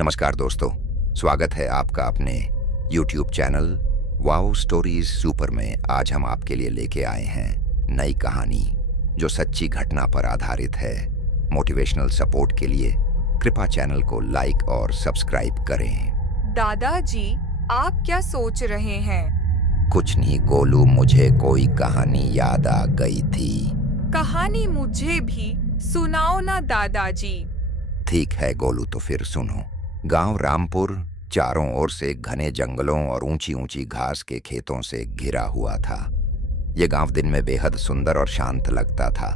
नमस्कार दोस्तों, स्वागत है आपका अपने YouTube channel wow stories super में। आज हम आपके लिए लेके आए हैं नई कहानी जो सच्ची घटना पर आधारित है। मोटिवेशनल सपोर्ट के लिए कृपया चैनल को लाइक और सब्सक्राइब करें। दादाजी, आप क्या सोच रहे हैं? कुछ नहीं गोलू, मुझे कोई कहानी याद आ गई थी। कहानी मुझे भी सुनाओ ना दादाजी। ठीक है गोलू, तो फिर सुनो। गांव रामपुर चारों ओर से घने जंगलों और ऊंची ऊंची घास के खेतों से घिरा हुआ था। यह गांव दिन में बेहद सुंदर और शांत लगता था,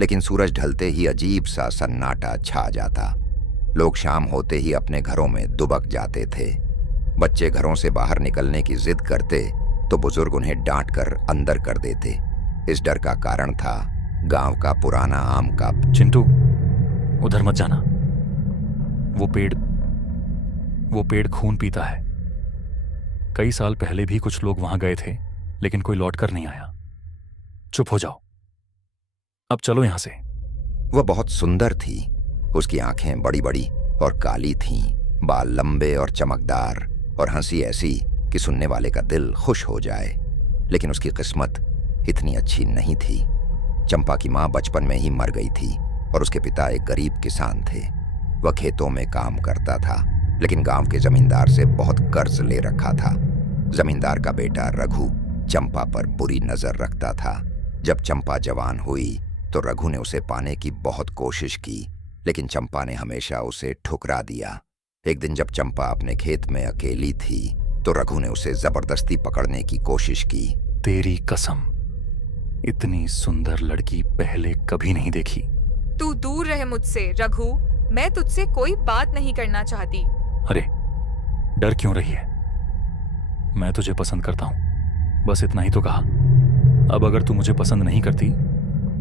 लेकिन सूरज ढलते ही अजीब सा सन्नाटा छा जाता। लोग शाम होते ही अपने घरों में दुबक जाते थे। बच्चे घरों से बाहर निकलने की जिद करते तो बुजुर्ग उन्हें डांट कर अंदर कर देते। इस डर का कारण था गांव का पुराना आम का। चिंटू, उधर मत जाना। वो पेड़ खून पीता है। कई साल पहले भी कुछ लोग वहां गए थे, लेकिन कोई लौट कर नहीं आया। चुप हो जाओ, अब चलो यहां से। वह बहुत सुंदर थी। उसकी आंखें बड़ी बड़ी और काली थीं, बाल लंबे और चमकदार, और हंसी ऐसी कि सुनने वाले का दिल खुश हो जाए। लेकिन उसकी किस्मत इतनी अच्छी नहीं थी। चंपा की मां बचपन में ही मर गई थी और उसके पिता एक गरीब किसान थे। वह खेतों में काम करता था, लेकिन गांव के जमींदार से बहुत कर्ज ले रखा था। जमींदार का बेटा रघु चंपा पर बुरी नजर रखता था। जब चंपा जवान हुई तो रघु ने उसे पाने की बहुत कोशिश की, लेकिन चंपा ने हमेशा उसे ठुकरा दिया। एक दिन जब चंपा अपने खेत में अकेली थी तो रघु ने उसे जबरदस्ती पकड़ने की कोशिश की। तेरी कसम, इतनी सुंदर लड़की पहले कभी नहीं देखी। तू दूर रहे मुझसे रघु, मैं तुझसे कोई बात नहीं करना चाहती। अरे, डर क्यों रही है? मैं तुझे पसंद करता हूं, बस इतना ही तो कहा। अब अगर तू मुझे पसंद नहीं करती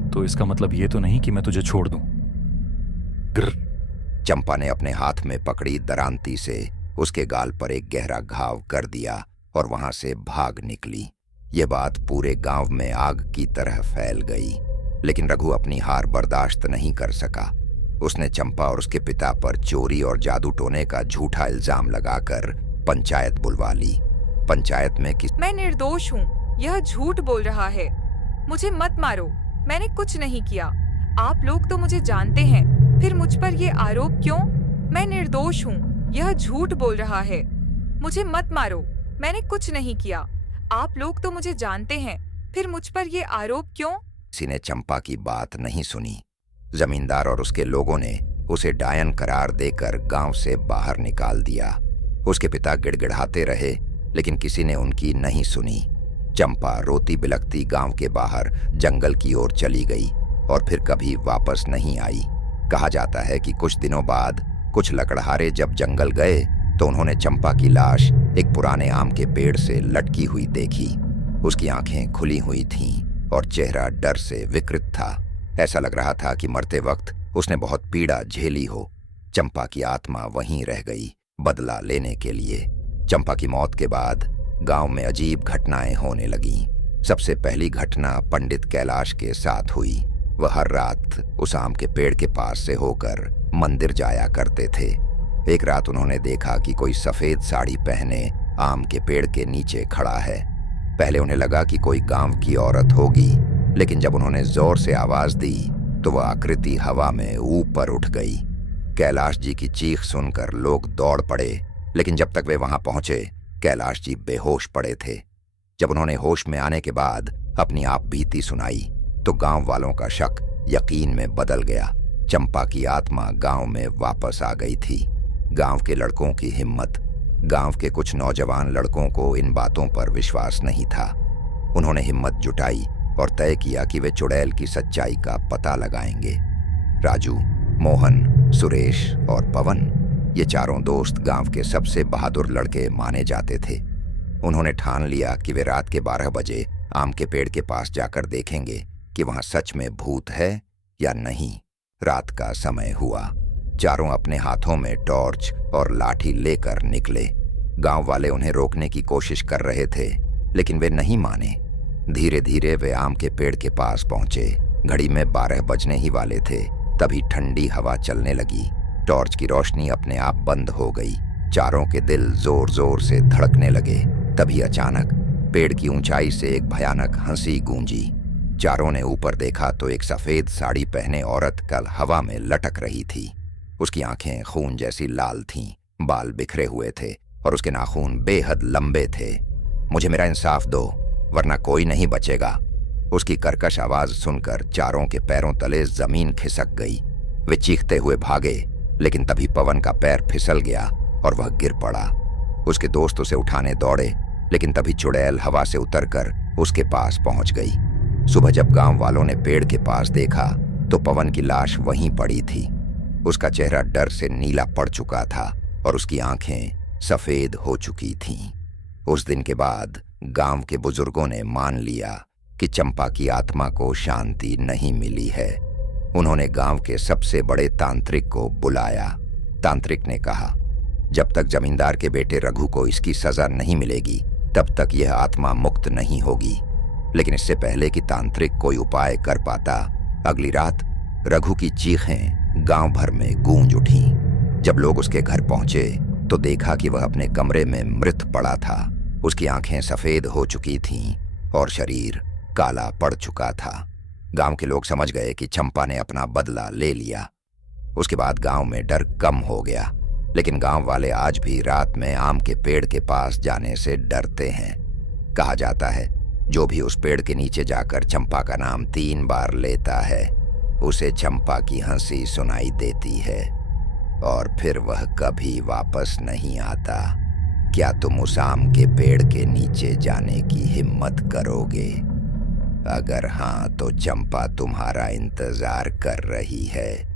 तो इसका मतलब ये तो नहीं कि मैं तुझे छोड़ दूं। ग्र। चंपा ने अपने हाथ में पकड़ी दरांती से उसके गाल पर एक गहरा घाव कर दिया और वहां से भाग निकली। यह बात पूरे गांव में आग की तरह फैल गई, लेकिन रघु अपनी हार बर्दाश्त नहीं कर सका। उसने चंपा और उसके पिता पर चोरी और जादू टोने का झूठा इल्जाम लगाकर पंचायत बुलवा ली। पंचायत में मैं निर्दोष हूँ, यह झूठ बोल रहा है। मुझे मत मारो, मैंने कुछ नहीं किया। आप लोग तो मुझे जानते हैं, फिर मुझ पर ये आरोप क्यों? मैं निर्दोष हूँ, यह झूठ बोल रहा है। मुझे मत मारो, मैंने कुछ नहीं किया। आप लोग तो मुझे जानते हैं, फिर मुझ पर ये आरोप क्यों? किसी ने चंपा की बात नहीं सुनी। जमींदार और उसके लोगों ने उसे डायन करार देकर गांव से बाहर निकाल दिया। उसके पिता गिड़गिड़ाते रहे, लेकिन किसी ने उनकी नहीं सुनी। चंपा रोती बिलखती गांव के बाहर जंगल की ओर चली गई और फिर कभी वापस नहीं आई। कहा जाता है कि कुछ दिनों बाद कुछ लकड़हारे जब जंगल गए तो उन्होंने चंपा की लाश एक पुराने आम के पेड़ से लटकी हुई देखी। उसकी आंखें खुली हुई थीं और चेहरा डर से विकृत था। ऐसा लग रहा था कि मरते वक्त उसने बहुत पीड़ा झेली हो। चंपा की आत्मा वहीं रह गई, बदला लेने के लिए। चंपा की मौत के बाद गांव में अजीब घटनाएं होने लगीं। सबसे पहली घटना पंडित कैलाश के साथ हुई। वह हर रात उस आम के पेड़ के पास से होकर मंदिर जाया करते थे। एक रात उन्होंने देखा कि कोई सफेद साड़ी पहने आम के पेड़ के नीचे खड़ा है। पहले उन्हें लगा कि कोई गांव की औरत होगी, लेकिन जब उन्होंने जोर से आवाज दी तो वह आकृति हवा में ऊपर उठ गई। कैलाश जी की चीख सुनकर लोग दौड़ पड़े, लेकिन जब तक वे वहां पहुंचे कैलाश जी बेहोश पड़े थे। जब उन्होंने होश में आने के बाद अपनी आप बीती सुनाई तो गांव वालों का शक यकीन में बदल गया। चंपा की आत्मा गांव में वापस आ गई थी। गांव के लड़कों की हिम्मत। गांव के कुछ नौजवान लड़कों को इन बातों पर विश्वास नहीं था। उन्होंने हिम्मत जुटाई और तय किया कि वे चुड़ैल की सच्चाई का पता लगाएंगे। राजू, मोहन, सुरेश और पवन, ये चारों दोस्त गांव के सबसे बहादुर लड़के माने जाते थे। उन्होंने ठान लिया कि वे रात के 12 बजे आम के पेड़ के पास जाकर देखेंगे कि वहां सच में भूत है या नहीं। रात का समय हुआ। चारों अपने हाथों में टॉर्च और लाठी लेकर निकले। गांव वाले उन्हें रोकने की कोशिश कर रहे थे, लेकिन वे नहीं माने। धीरे धीरे वे आम के पेड़ के पास पहुंचे। घड़ी में 12 बजने ही वाले थे, तभी ठंडी हवा चलने लगी। टॉर्च की रोशनी अपने आप बंद हो गई। चारों के दिल जोर जोर से धड़कने लगे। तभी अचानक पेड़ की ऊंचाई से एक भयानक हंसी गूंजी। चारों ने ऊपर देखा तो एक सफेद साड़ी पहने औरत कल हवा में लटक रही थी। उसकी आंखें खून जैसी लाल थीं, बाल बिखरे हुए थे और उसके नाखून बेहद लंबे थे। मुझे मेरा इंसाफ दो, वरना कोई नहीं बचेगा। उसकी कर्कश आवाज सुनकर चारों के पैरों तले जमीन खिसक गई। वे चीखते हुए भागे, लेकिन तभी पवन का पैर फिसल गया और वह गिर पड़ा। उसके दोस्त उसे उठाने दौड़े, लेकिन तभी चुड़ैल हवा से उतरकर उसके पास पहुंच गई। सुबह जब गांव वालों ने पेड़ के पास देखा तो पवन की लाश वहीं पड़ी थी। उसका चेहरा डर से नीला पड़ चुका था और उसकी आंखें सफेद हो चुकी थीं। उस दिन के बाद गांव के बुजुर्गों ने मान लिया कि चंपा की आत्मा को शांति नहीं मिली है। उन्होंने गांव के सबसे बड़े तांत्रिक को बुलाया। तांत्रिक ने कहा, जब तक जमींदार के बेटे रघु को इसकी सजा नहीं मिलेगी तब तक यह आत्मा मुक्त नहीं होगी। लेकिन इससे पहले कि तांत्रिक कोई उपाय कर पाता, अगली रात रघु की चीखें गांव भर में गूंज उठीं। जब लोग उसके घर पहुंचे तो देखा कि वह अपने कमरे में मृत पड़ा था। उसकी आंखें सफेद हो चुकी थीं और शरीर काला पड़ चुका था। गांव के लोग समझ गए कि चंपा ने अपना बदला ले लिया। उसके बाद गांव में डर कम हो गया, लेकिन गांव वाले आज भी रात में आम के पेड़ के पास जाने से डरते हैं। कहा जाता है, जो भी उस पेड़ के नीचे जाकर चंपा का नाम 3 बार लेता है, उसे चंपा की हंसी सुनाई देती है और फिर वह कभी वापस नहीं आता। क्या तुम उस आम के पेड़ के नीचे जाने की हिम्मत करोगे? अगर हाँ, तो चंपा तुम्हारा इंतजार कर रही है।